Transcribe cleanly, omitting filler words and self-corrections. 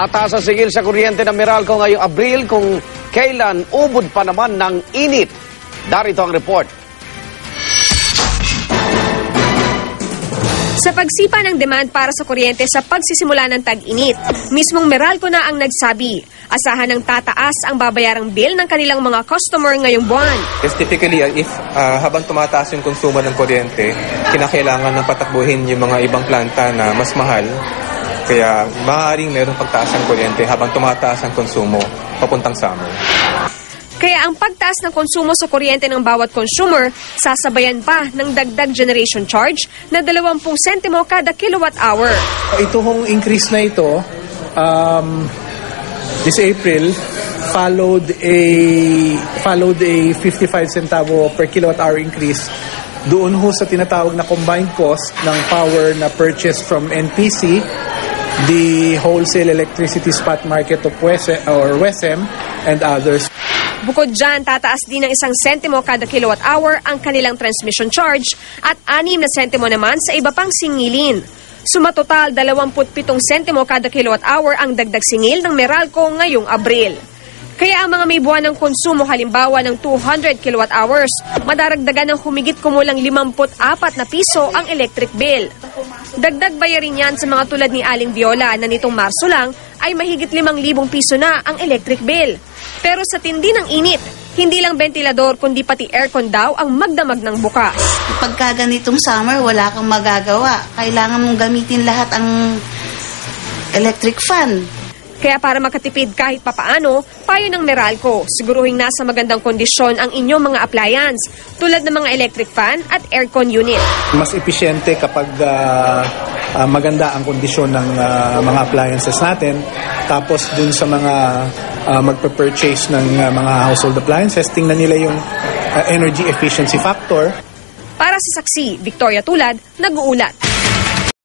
Tataas ang sigil sa kuryente ng Meralco ngayong Abril kung kailan ubod pa naman ng init. Darito ang report. Sa pagsipa ng demand para sa kuryente sa pagsisimula ng tag-init, mismong Meralco na ang nagsabi, asahan ng tataas ang babayarang bill ng kanilang mga customer ngayong buwan. Yes, typically, if habang tumataas yung konsumo ng kuryente, kinakailangan ng patakbuhin yung mga ibang planta na mas mahal. Kaya maaaring mayroong pagtaas ng kuryente habang tumataas ang konsumo papuntang summer. Kaya ang pagtaas ng konsumo sa kuryente ng bawat consumer, sasabayan pa ng dagdag generation charge na 20 sentimo kada kilowatt hour. Ito hong increase na ito, this April, followed a 55 centavo per kilowatt hour increase doon ho sa tinatawag na combined cost ng power na purchase from NPC, the wholesale electricity spot market of WESM, and others. Bukod dyan, tataas din ng 1 sentimo kada kilowatt hour ang kanilang transmission charge at 6 na sentimo naman sa iba pang singilin. Sumatotal, 27 sentimo kada kilowatt hour ang dagdag singil ng Meralco ngayong Abril. Kaya ang mga may buwan ng konsumo halimbawa ng 200 kilowatt hours, madaragdagan ng humigit kumulang 54 na piso ang electric bill. Dagdag bayarin yan sa mga tulad ni Aling Viola na nitong Marso lang ay mahigit 5,000 piso na ang electric bill. Pero sa tindi ng init, hindi lang ventilador kundi pati aircon daw ang magdamag ng bukas. Pagka ganitong summer, wala kang magagawa. Kailangan mong gamitin lahat ang electric fan. Kaya para makatipid kahit papaano, payo ng Meralco, siguruhing nasa magandang kondisyon ang inyong mga appliance tulad ng mga electric fan at aircon unit. Mas episyente kapag maganda ang kondisyon ng mga appliances natin. Tapos dun sa mga magpa-purchase ng mga household appliances, tingnan nila yung energy efficiency factor. Para sa saksi, Victoria Tulad, nag-uulat.